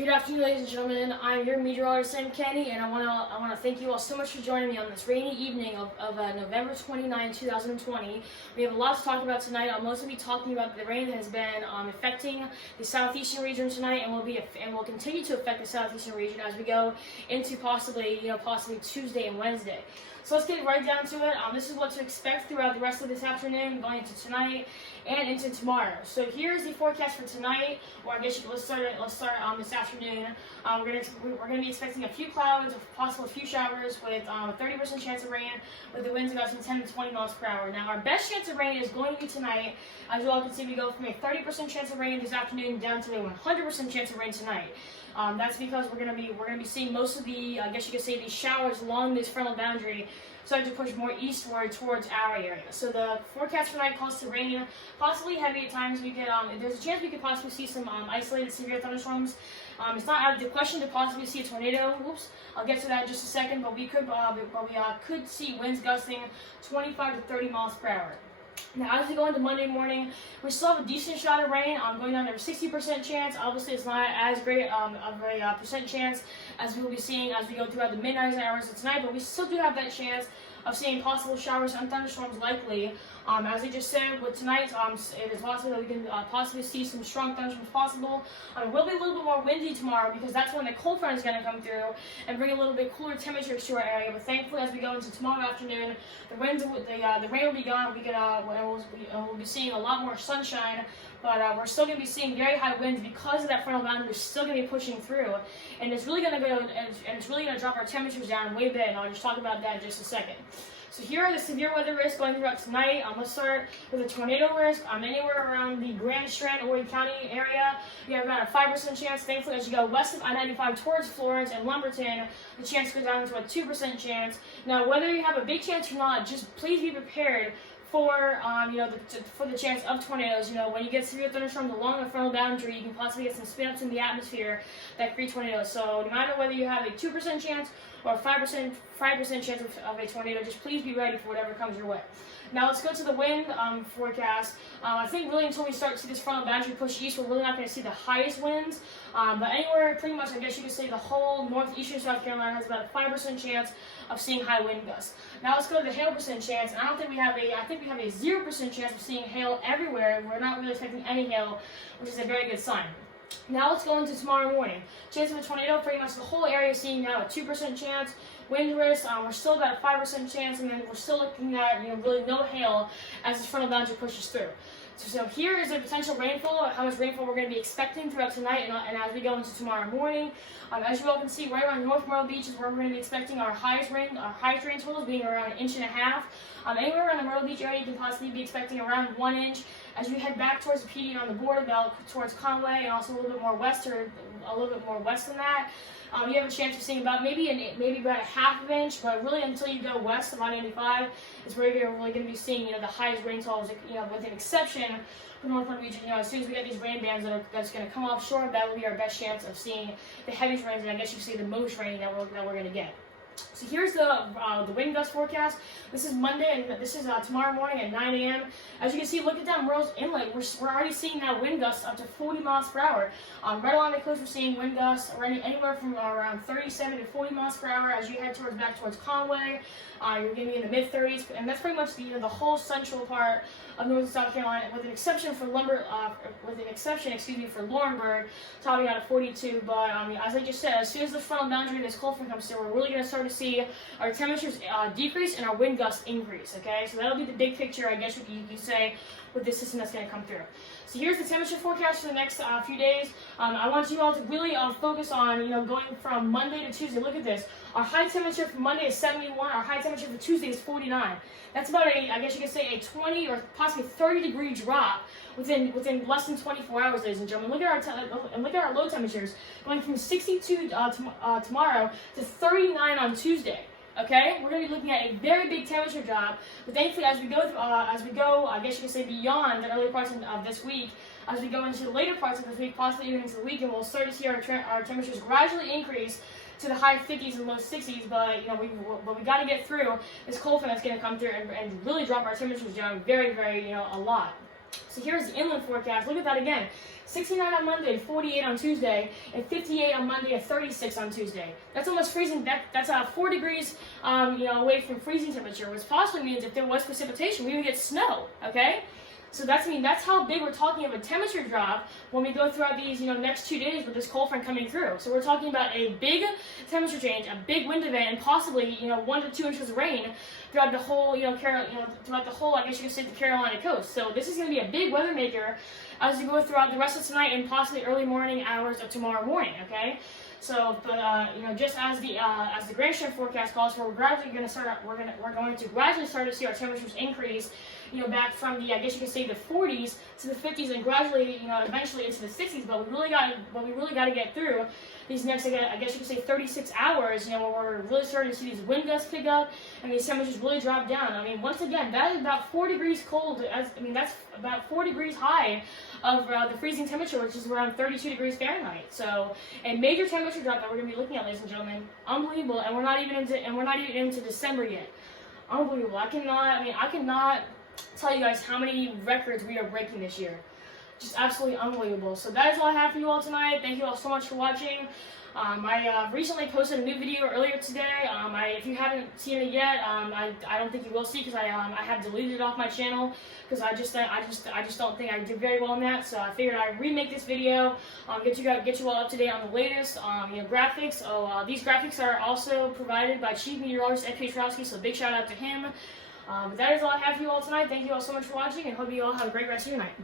Good afternoon, ladies and gentlemen. I'm your meteorologist, Sam Kenny, and I want to thank you all so much for joining me on this rainy evening of November 29, 2020. We have a lot to talk about tonight. I'll mostly be talking about the rain that has been affecting the southeastern region tonight, and will continue to affect the southeastern region as we go into possibly Tuesday and Wednesday. So let's get right down to it. This is what to expect throughout the rest of this afternoon, going into tonight and into tomorrow. So here's the forecast for tonight, or I guess let's start this afternoon. We're gonna be expecting a few clouds, possible few showers, with a 30% chance of rain, with the winds gusting 10 to 20 miles per hour. Now our best chance of rain is going to be tonight. As you all can see, we go from a 30% chance of rain this afternoon down to a 100% chance of rain tonight. That's because we're gonna be seeing most of the, I guess you could say, these showers along this frontal boundary starting to push more eastward towards our area. So the forecast for tonight calls to rain, possibly heavy at times. There's a chance we could possibly see some isolated severe thunderstorms. It's not out of the question to possibly see a tornado. Oops, I'll get to that in just a second. But we could see winds gusting 25 to 30 miles per hour. Now, as we go into Monday morning, we still have a decent shot of rain. Going down to a 60% chance. Obviously, it's not as great of a percent chance as we will be seeing as we go throughout the midnight hours of tonight, but we still do have that chance of seeing possible showers and thunderstorms likely. As I just said, with tonight, it is possible that we can possibly see some strong thunderstorms possible. It will be a little bit more windy tomorrow because that's when the cold front is going to come through and bring a little bit cooler temperatures to our area. But thankfully, as we go into tomorrow afternoon, the rain will be gone. We'll be seeing a lot more sunshine. But we're still going to be seeing very high winds because of that frontal boundary. We're still going to be pushing through, and it's really going to drop our temperatures down way a bit. And I'll just talk about that in just a second. So here are the severe weather risks going throughout tonight. Let's start with a tornado risk. Anywhere around the Grand Strand, Horry County area, you have about a 5% chance. Thankfully, as you go west of I-95 towards Florence and Lumberton, the chance goes down to a 2% chance. Now, whether you have a big chance or not, just please be prepared for for the chance of tornadoes. When you get severe thunderstorms along the frontal boundary, you can possibly get some spin-ups in the atmosphere that create tornadoes. So no matter whether you have a 2% chance or a 5% chance of a tornado, just please be ready for whatever comes your way. Now let's go to the wind forecast. I think really until we start to see this frontal boundary push east, we're really not going to see the highest winds. But anywhere, pretty much, I guess you could say the whole northeastern South Carolina has about a 5% chance of seeing high wind gusts. Now let's go to the hail percent chance. And I think we have a 0% chance of seeing hail everywhere. We're not really expecting any hail, which is a very good sign. Now let's go into tomorrow morning. Chance of a tornado, pretty much the whole area is seeing now a 2% chance. Wind risk, we're still about a 5% chance, and then we're still looking at really no hail as this frontal boundary pushes through. So here is the potential rainfall, how much rainfall we're going to be expecting throughout tonight and as we go into tomorrow morning. As you all can see, right around North Myrtle Beach is where we're going to be expecting our highest rain totals being around 1.5 inches. Anywhere around the Myrtle Beach area, you can possibly be expecting around 1 inch. As you head back towards the PD and on the border belt towards Conway, and also a little bit more west than that, you have a chance of seeing about maybe about a 1/2 inch. But really, until you go west of I-95, is where you're really going to be seeing the highest rainfalls. With an exception for North Myrtle Beach. As soon as we get these rain bands that's going to come offshore, that will be our best chance of seeing the heaviest rains, and I guess you could say the most rain that we're going to get. So here's the wind gust forecast. This is Monday, and this is tomorrow morning at 9 a.m. As you can see, look at that Murrells Inlet. We're already seeing that wind gust up to 40 miles per hour. Right along the coast, we're seeing wind gusts already anywhere from around 37 to 40 miles per hour. As you head back towards Conway, you're going to be in the mid-30s, and that's pretty much the whole central part of North and South Carolina, with an exception for Laurinburg, topping out at 42. But as I just said, as soon as the frontal boundary of this cold front comes through, we're really going to start to see our temperatures decrease and our wind gusts increase. Okay, so that'll be the big picture, I guess you could say, with this system that's going to come through. So here's the temperature forecast for the next few days. I want you all to really focus on going from Monday to Tuesday. Look at this. Our high temperature for Monday is 71. Our high temperature for Tuesday is 49. That's about I guess you could say a 20 or possibly 30-degree drop within less than 24 hours, ladies and gentlemen. Look at our low temperatures going from 62 tomorrow to 39 on Tuesday. Okay, we're going to be looking at a very big temperature drop, but thankfully, as we go, I guess you could say beyond the early parts of this week, as we go into the later parts of this week, possibly even into the weekend, we'll start to see our temperatures gradually increase to the high 50s and low 60s. But we got to get through this cold front that's going to come through and really drop our temperatures down very, very, a lot. So here's the inland forecast. Look at that again. 69 on Monday, 48 on Tuesday, and 58 on Monday, and 36 on Tuesday. That's almost freezing. That's 4 degrees, away from freezing temperature, which possibly means if there was precipitation, we would get snow. Okay. So that's how big we're talking of a temperature drop when we go throughout these next 2 days with this cold front coming through. So we're talking about a big temperature change, a big wind event, and possibly 1 to 2 inches of rain throughout the whole throughout the whole, I guess you could say, the Carolina coast. So this is going to be a big weather maker as we go throughout the rest of tonight and possibly early morning hours of tomorrow morning. Okay. So, but just as the Grand Strength forecast calls for, we're going to gradually start to see our temperatures increase, back from the, I guess you could say, the 40s to the 50s, and gradually, eventually into the 60s. But we really got to get through these next, I guess you could say, 36 hours, where we're really starting to see these wind gusts pick up and these temperatures really drop down. I mean, once again, that is about 4 degrees cold. That's about 4 degrees high of the freezing temperature, which is around 32 degrees Fahrenheit. So, a major temperature drop that we're going to be looking at, ladies and gentlemen. Unbelievable, and we're not even into December yet. Unbelievable. I cannot tell you guys how many records we are breaking this year. Just absolutely unbelievable. So that is all I have for you all tonight. Thank you all so much for watching. I recently posted a new video earlier today. If you haven't seen it yet, I don't think you will see, because I have deleted it off my channel, because I just don't think I did very well in that. So I figured I'd remake this video, get you all up to date on the latest graphics. So these graphics are also provided by Chief Meteorologist Ed Pietrowski, so big shout out to him. But that is all I have for you all tonight. Thank you all so much for watching, and hope you all have a great rest of your night.